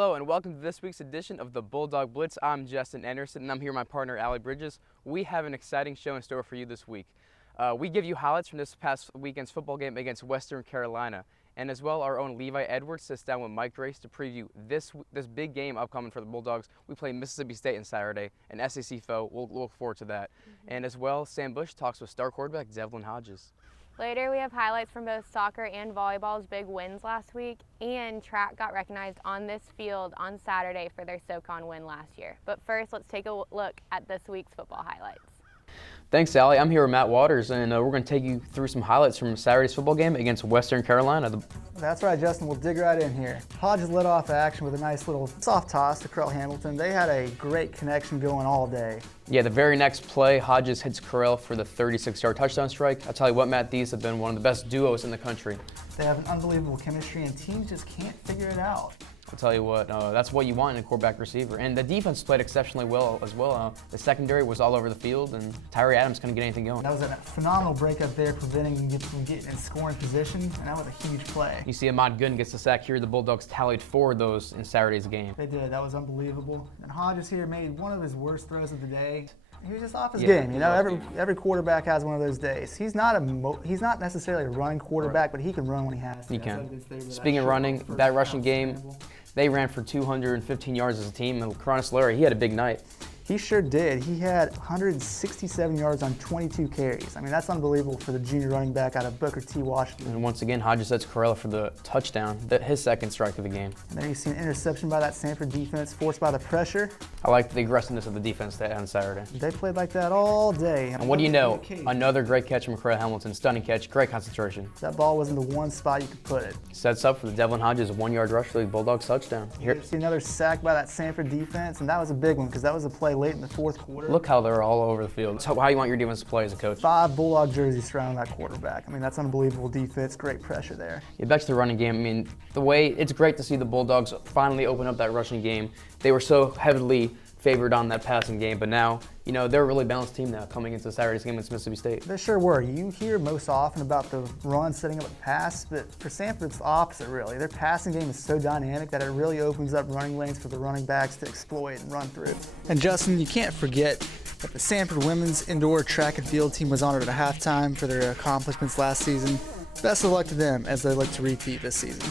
Hello and welcome to this week's edition of the Bulldog Blitz. I'm Justin Anderson and I'm here with my partner Allie Bridges. We have an exciting show in store for you this week. We give you highlights from this past weekend's football game against Western Carolina, and as well our own Levi Edwards sits down with Mike Grace to preview this big game upcoming for the Bulldogs. We play Mississippi State on Saturday, an SEC foe. We'll look forward to that. And as well, Sam Bush talks with star quarterback Devlin Hodges. Later, we have highlights from both soccer and volleyball's big wins last week, and track got recognized on this field on Saturday for their SoCon win last year. But first, let's take a look at this week's football highlights. Thanks, Allie. I'm here with Matt Waters, and we're going to take you through some highlights from Saturday's football game against Western Carolina. That's right, Justin. We'll dig right in here. Hodges led off the action with a nice little soft toss to Carell Hamilton. They had a great connection going all day. Yeah, the very next play, Hodges hits Carell for the 36-yard touchdown strike. I'll tell you what, Matt, these have been one of the best duos in the country. They have an unbelievable chemistry, and teams just can't figure it out. I'll tell you what, that's what you want in a quarterback receiver. And the defense played exceptionally well as well. The secondary was all over the field, and Tyree Adams couldn't get anything going. That was a phenomenal break up there, preventing them from getting in scoring position, and that was a huge play. You see Ahmad Gooden gets the sack here. The Bulldogs tallied 4 of those in Saturday's game. They did. That was unbelievable. And Hodges here made one of his worst throws of the day. He was just off his game. You know, every quarterback has one of those days. He's not necessarily a running quarterback, but he can run when he has to. He can. Speaking of running, that rushing game, they ran for 215 yards as a team, and Cronus Larry, he had a big night. He sure did. He had 167 yards on 22 carries. I mean, that's unbelievable for the junior running back out of Booker T. Washington. And once again, Hodges sets Carell for the touchdown, his second strike of the game. And then you see an interception by that Samford defense forced by the pressure. I like the aggressiveness of the defense they had on Saturday. They played like that all day. And what do you know? Another great catch from Carell Hamilton. Stunning catch, great concentration. That ball was in the one spot you could put it. Sets up for the Devlin Hodges 1-yard rush for the Bulldogs touchdown. Here you see another sack by that Samford defense, and that was a big one because that was a play late in the fourth quarter. Look how they're all over the field. So how you want your defense to play as a coach. 5 Bulldog jerseys surrounding that quarterback. I mean, that's unbelievable defense, great pressure there. Yeah, back to the running game. I mean, it's great to see the Bulldogs finally open up that rushing game. They were so heavily favored on that passing game, but now, you know, they're a really balanced team now coming into Saturday's game against Mississippi State. They sure were. You hear most often about the run setting up a pass, but for Samford it's the opposite really. Their passing game is so dynamic that it really opens up running lanes for the running backs to exploit and run through. And Justin, you can't forget that the Samford women's indoor track and field team was honored at halftime for their accomplishments last season. Best of luck to them as they look to repeat this season.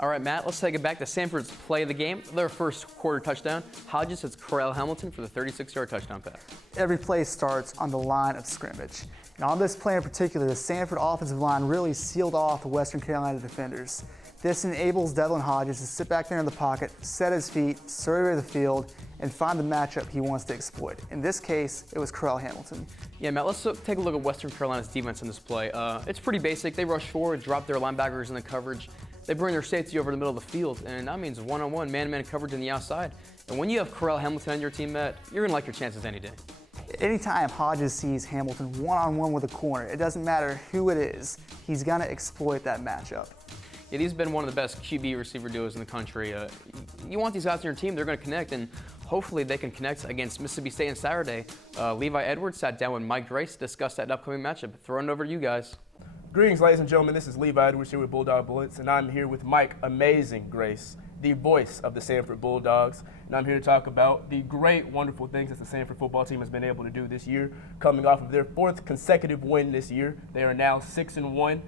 All right, Matt, let's take it back to Samford's play of the game. Their first quarter touchdown. Hodges hits Carell Hamilton for the 36-yard touchdown pass. Every play starts on the line of scrimmage. And on this play in particular, the Samford offensive line really sealed off the Western Carolina defenders. This enables Devlin Hodges to sit back there in the pocket, set his feet, survey the field, and find the matchup he wants to exploit. In this case, it was Carell Hamilton. Yeah, Matt, let's take a look at Western Carolina's defense in this play. It's pretty basic. They rush forward, drop their linebackers in the coverage. They bring their safety over the middle of the field, and that means one-on-one, man-to-man coverage on the outside. And when you have Carell Hamilton on your team, Matt, you're going to like your chances any day. Anytime Hodges sees Hamilton one-on-one with a corner, it doesn't matter who it is, he's going to exploit that matchup. Yeah, these have been one of the best QB receiver duos in the country. You want these guys on your team, they're going to connect, and hopefully they can connect against Mississippi State on Saturday. Levi Edwards sat down with Mike Grace to discuss that upcoming matchup. Throwing it over to you guys. Greetings, ladies and gentlemen. This is Levi Edwards here with Bulldog Blitz, and I'm here with Mike Amazing Grace, the voice of the Samford Bulldogs. And I'm here to talk about the great, wonderful things that the Samford football team has been able to do this year, coming off of their 4th consecutive win this year. They are now 6-1.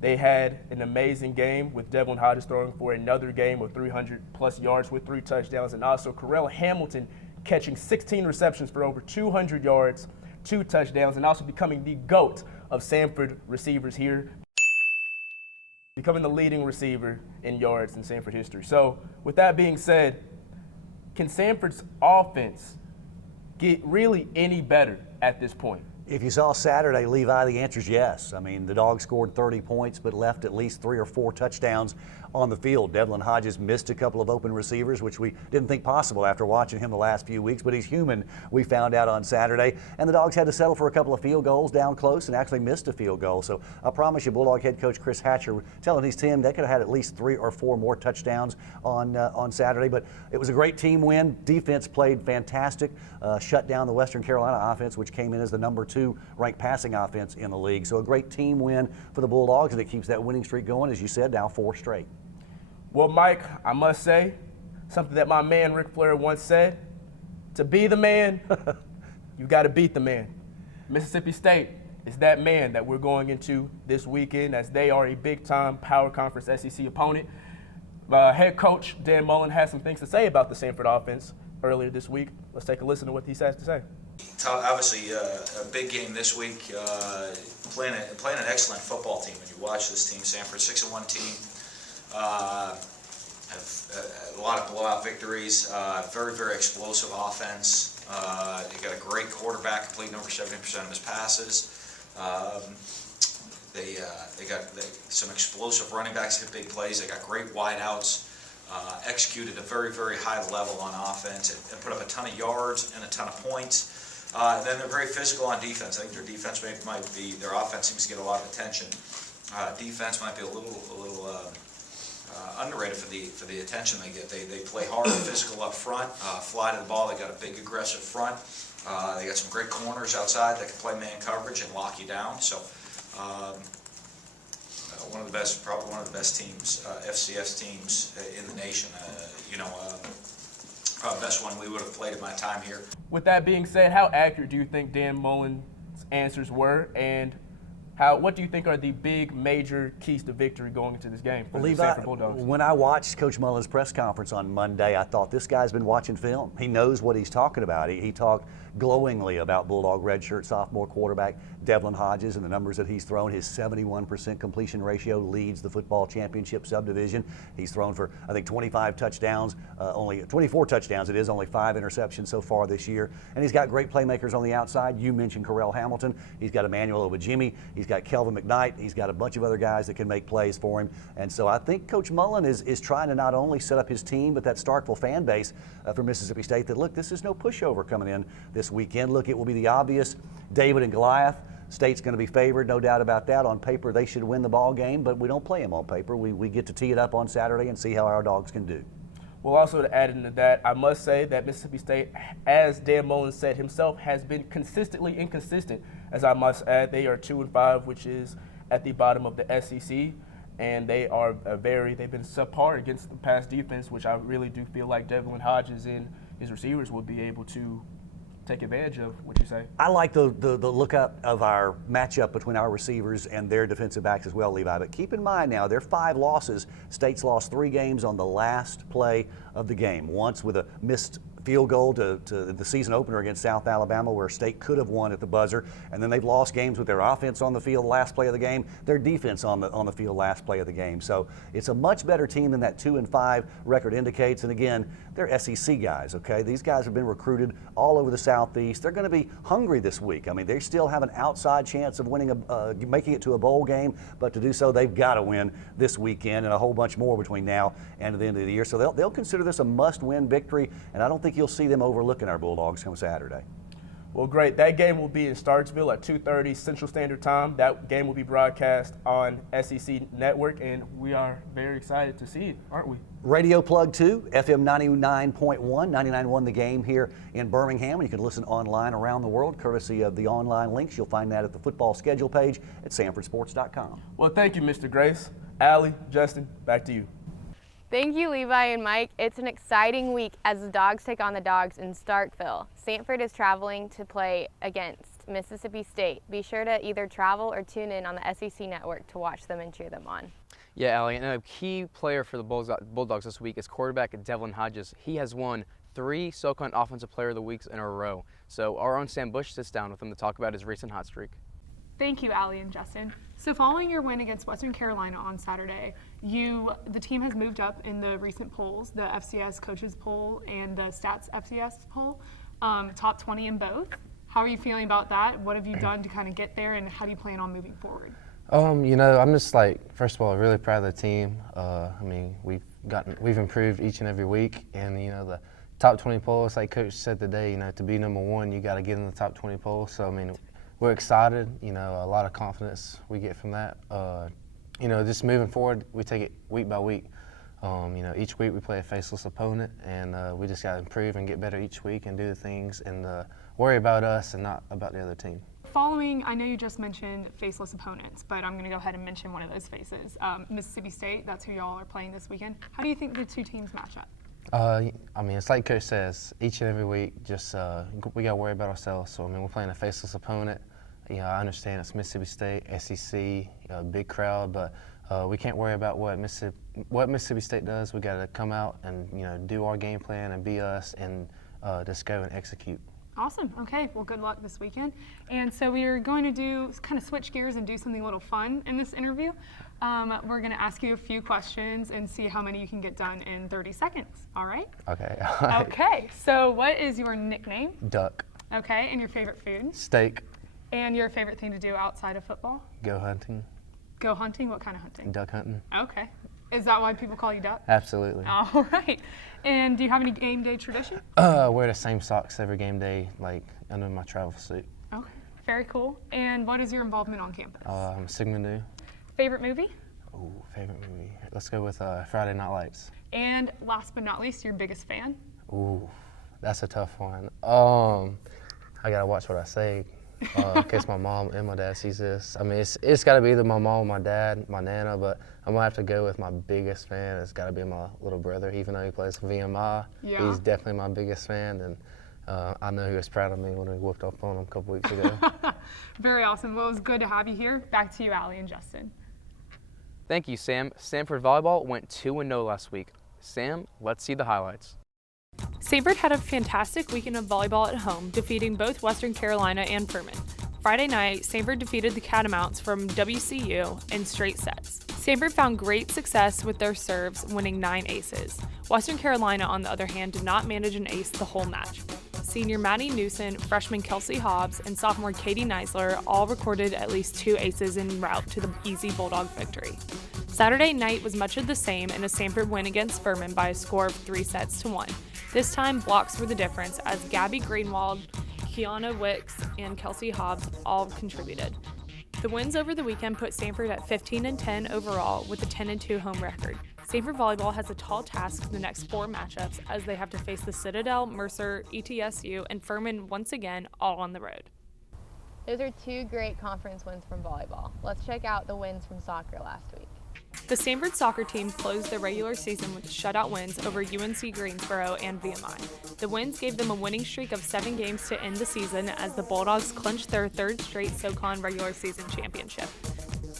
They had an amazing game with Devlin Hodges throwing for another game of 300-plus yards with 3 touchdowns, and also Carell Hamilton catching 16 receptions for over 200 yards, 2 touchdowns, and also becoming the GOAT of Samford receivers here, becoming the leading receiver in yards in Samford history. So with that being said, can Samford's offense get really any better at this point? If you saw Saturday, Levi, the answer is yes. I mean, the Dogs scored 30 points but left at least 3 or 4 touchdowns on the field. Devlin Hodges missed a couple of open receivers, which we didn't think possible after watching him the last few weeks, but he's human, we found out on Saturday. And the Dogs had to settle for a couple of field goals down close and actually missed a field goal. So I promise you, Bulldog head coach Chris Hatcher telling his team they could have had at least 3 or 4 more touchdowns on Saturday. But it was a great team win. Defense played fantastic, shut down the Western Carolina offense, which came in as the number 2 ranked passing offense in the league. So a great team win for the Bulldogs, and it keeps that winning streak going, as you said, now 4 straight. Well, Mike, I must say something that my man Ric Flair once said: to be the man, you got to beat the man. Mississippi State is that man that we're going into this weekend, as they are a big-time Power Conference SEC opponent. Head coach Dan Mullen had some things to say about the Samford offense earlier this week. Let's take a listen to what he has to say. Obviously, a big game this week. Playing an excellent football team. When you watch this team, Samford 6-1 team, have a lot of blowout victories. Very, very explosive offense. They got a great quarterback, completing over 70% of his passes. They got some explosive running backs, hit big plays. They got great wideouts. Executed at a very, very high level on offense and put up a ton of yards and a ton of points. And then they're very physical on defense. I think their defense might be, their offense seems to get a lot of attention. Defense might be a little underrated for the attention they get. They play hard and physical up front, fly to the ball. They got a big aggressive front. They got some great corners outside that can play man coverage and lock you down. So one of the best, probably one of the best teams, FCS teams in the nation. Probably the best one we would have played in my time here. With that being said, how accurate do you think Dan Mullen's answers were, and what do you think are the big major keys to victory going into this game for the Samford Bulldogs? When I watched Coach Mullen's press conference on Monday, I thought this guy's been watching film. He knows what he's talking about. He talked glowingly about Bulldog redshirt sophomore quarterback Devlin Hodges and the numbers that he's thrown. His 71% completion ratio leads the football championship subdivision. He's thrown for, I think, 25 touchdowns, only 24 touchdowns. It is only 5 interceptions so far this year. And he's got great playmakers on the outside. You mentioned Correll Hamilton. He's got Emmanuel Obajimi. He's got Kelvin McKnight. He's got a bunch of other guys that can make plays for him. And so I think Coach Mullen is trying to not only set up his team, but that Starkville fan base for Mississippi State that, look, this is no pushover coming in this weekend. Look, it will be the obvious David and Goliath. State's going to be favored, no doubt about that. On paper, they should win the ball game, but we don't play them on paper. We get to tee it up on Saturday and see how our dogs can do. Well, also to add into that, I must say that Mississippi State, as Dan Mullen said himself, has been consistently inconsistent. As I must add, they are 2-5, which is at the bottom of the SEC, and they are they've been subpar against the pass defense, which I really do feel like Devlin Hodges and his receivers will be able to take advantage of. What you say? I like the lookup of our matchup between our receivers and their defensive backs as well, Levi. But keep in mind now, their 5 losses. State's lost 3 games on the last play of the game. Once with a missed field goal to the season opener against South Alabama, where State could have won at the buzzer, and then they've lost games with their offense on the field last play of the game, their defense on the field last play of the game. So it's a much better team than that 2-5 record indicates. And again, they're SEC guys. Okay, these guys have been recruited all over the Southeast. They're going to be hungry this week. I mean, they still have an outside chance of winning making it to a bowl game, but to do so, they've got to win this weekend and a whole bunch more between now and the end of the year. So they'll consider this a must-win victory, and I don't think you'll see them overlooking our Bulldogs come Saturday. Well, great. That game will be in Starksville at 2:30 Central Standard Time. That game will be broadcast on SEC Network, and we are very excited to see it, aren't we? Radio Plug 2, FM 99.1, 99.1 The Game here in Birmingham. You can listen online around the world, courtesy of the online links. You'll find that at the football schedule page at sanfordsports.com. Well, thank you, Mr. Grace. Allie, Justin, back to you. Thank you, Levi and Mike. It's an exciting week as the Dogs take on the Dogs in Starkville. Samford is traveling to play against Mississippi State. Be sure to either travel or tune in on the SEC Network to watch them and cheer them on. Yeah, Allie, and a key player for the Bulldogs this week is quarterback Devlin Hodges. He has won 3 SoCon Offensive Player of the Weeks in a row. So our own Sam Bush sits down with him to talk about his recent hot streak. Thank you, Allie and Justin. So following your win against Western Carolina on Saturday, the team has moved up in the recent polls, the FCS coaches poll and the Stats FCS poll, top 20 in both. How are you feeling about that? What have you done to kind of get there, and how do you plan on moving forward? I'm just first of all, really proud of the team. We've improved each and every week, and the top 20 polls, like Coach said today, to be number 1, you got to get in the top 20 polls. So we're excited. A lot of confidence we get from that. Just moving forward, we take it week by week. Each week we play a faceless opponent, and we just got to improve and get better each week and do the things and worry about us and not about the other team. Following, I know you just mentioned faceless opponents, but I'm going to go ahead and mention one of those faces. Mississippi State, that's who y'all are playing this weekend. How do you think the two teams match up? It's like Coach says, each and every week, just we got to worry about ourselves. So, we're playing a faceless opponent. I understand it's Mississippi State, SEC, big crowd, but we can't worry about what Mississippi State does. We got to come out and do our game plan and be us and just go and execute. Awesome. Okay. Well, good luck this weekend. And so we are going to kind of switch gears and do something a little fun in this interview. We're going to ask you a few questions and see how many you can get done in 30 seconds. All right? Okay. All right. Okay. So what is your nickname? Duck. Okay. And your favorite food? Steak. And your favorite thing to do outside of football? Go hunting. Go hunting? What kind of hunting? Duck hunting. Okay. Is that why people call you Duck? Absolutely. All right. And do you have any game day tradition? Wear the same socks every game day, like under my travel suit. Okay. Very cool. And what is your involvement on campus? Sigma Nu. Favorite movie? Oh, favorite movie. Let's go with Friday Night Lights. And last but not least, your biggest fan? Ooh, that's a tough one. I gotta watch what I say. In case my mom and my dad sees this. It's got to be either my mom, my dad, my nana, but I'm going to have to go with my biggest fan. It's got to be my little brother, even though he plays for VMI. Yeah. He's definitely my biggest fan, and I know he was proud of me when we whooped up on him a couple weeks ago. Very awesome. Well, it was good to have you here. Back to you, Allie and Justin. Thank you, Sam. Samford Volleyball went 2-0 last week. Sam, let's see the highlights. Samford had a fantastic weekend of volleyball at home, defeating both Western Carolina and Furman. Friday night, Samford defeated the Catamounts from WCU in straight sets. Samford found great success with their serves, winning 9 aces. Western Carolina, on the other hand, did not manage an ace the whole match. Senior Maddie Newson, freshman Kelsey Hobbs, and sophomore Katie Neisler all recorded at least 2 aces en route to the easy Bulldog victory. Saturday night was much of the same in a Samford win against Furman by a score of 3-1. This time, blocks were the difference as Gabby Greenwald, Kiana Wicks, and Kelsey Hobbs all contributed. The wins over the weekend put Samford at 15-10 overall with a 10-2 home record. Samford Volleyball has a tall task for the next 4 matchups as they have to face the Citadel, Mercer, ETSU, and Furman once again, all on the road. Those are 2 great conference wins from volleyball. Let's check out the wins from soccer last week. The Samford soccer team closed the regular season with shutout wins over UNC Greensboro and VMI. The wins gave them a winning streak of 7 games to end the season as the Bulldogs clinched their 3rd straight SoCon regular season championship.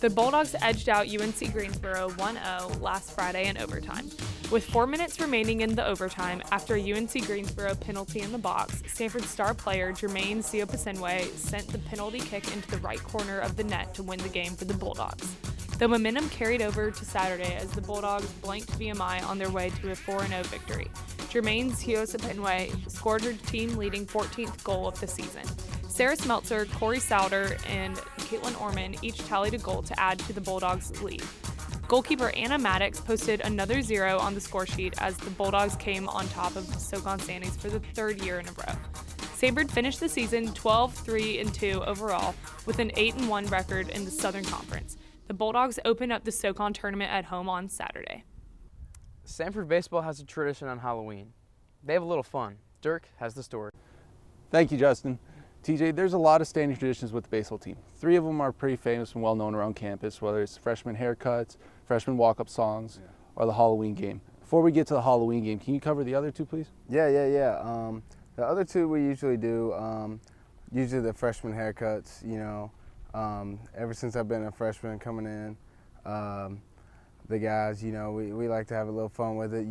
The Bulldogs edged out UNC Greensboro 1-0 last Friday in overtime. With 4 minutes remaining in the overtime, after a UNC Greensboro penalty in the box, Samford star player Jermaine Siopasenwe sent the penalty kick into the right corner of the net to win the game for the Bulldogs. The momentum carried over to Saturday as the Bulldogs blanked VMI on their way to a 4-0 victory. Jermaine Siopasenwe scored her team-leading 14th goal of the season. Sarah Smeltzer, Corey Souter, and Caitlin Orman each tallied a goal to add to the Bulldogs' lead. Goalkeeper Anna Maddox posted another 0 on the score sheet as the Bulldogs came on top of SoCon standings for the 3rd year in a row. Samford finished the season 12-3-2 overall with an 8-1 record in the Southern Conference. The Bulldogs open up the SoCon tournament at home on Saturday. Samford Baseball has a tradition on Halloween. They have a little fun. Dirk has the story. Thank you, Justin. TJ, there's a lot of standing traditions with the baseball team. 3 of them are pretty famous and well-known around campus, whether it's freshman haircuts, freshman walk-up songs, or the Halloween game. Before we get to the Halloween game, can you cover the other 2, please? Yeah. The other 2 we usually do, usually the freshman haircuts, ever since I've been a freshman coming in, the guys, we like to have a little fun with it,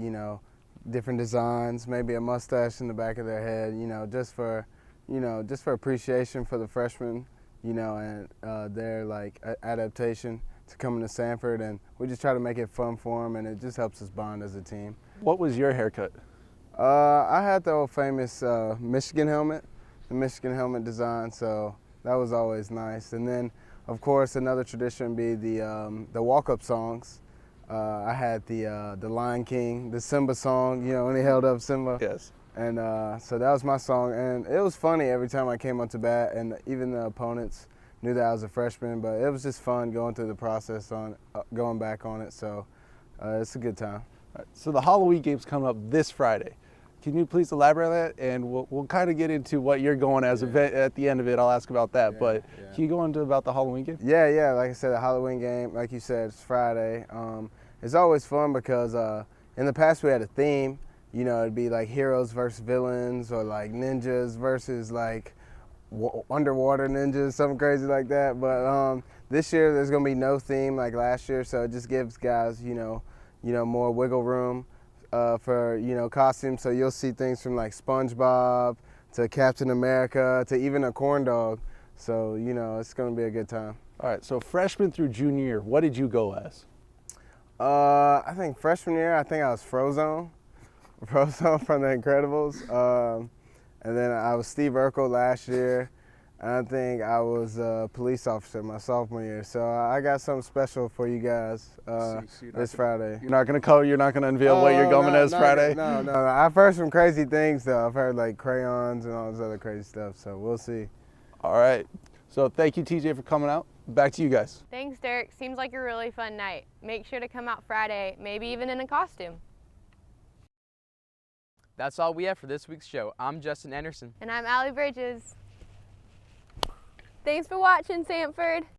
different designs, maybe a mustache in the back of their head, just for appreciation for the freshmen, and their adaptation to coming to Samford, and we just try to make it fun for them, and it just helps us bond as a team. What was your haircut? I had the old famous Michigan helmet, the Michigan helmet design, so that was always nice. And then, of course, another tradition would be the walk-up songs. I had the Lion King, the Simba song, when he held up Simba. Yes. And so that was my song, and it was funny every time I came onto bat, and even the opponents knew that I was a freshman, but it was just fun going through the process on going back on it, so it's a good time. So the Halloween game's coming up this Friday. Can you please elaborate on that? And we'll kind of get into what you're going as at the end of it. I'll ask about that. But can you go into about the Halloween game? Yeah. Like I said, the Halloween game, like you said, it's Friday. It's always fun because in the past we had a theme. You know, it'd be like heroes versus villains, or like ninjas versus like underwater ninjas, something crazy like that. But this year there's gonna be no theme like last year, so it just gives guys, you know, more wiggle room for costumes. So you'll see things from like SpongeBob to Captain America to even a corn dog. So it's gonna be a good time. All right. So freshman through junior year, what did you go as? I think freshman year, I think I was Frozone from The Incredibles. And then I was Steve Urkel last year. And I think I was a police officer my sophomore year. So I got something special for you guys this Friday. You're not gonna unveil what you're going as Friday? No. I've heard some crazy things though. I've heard like crayons and all this other crazy stuff. So we'll see. All right. So thank you, TJ, for coming out. Back to you guys. Thanks, Dirk. Seems like a really fun night. Make sure to come out Friday, maybe even in a costume. That's all we have for this week's show. I'm Justin Anderson. And I'm Allie Bridges. Thanks for watching, Samford.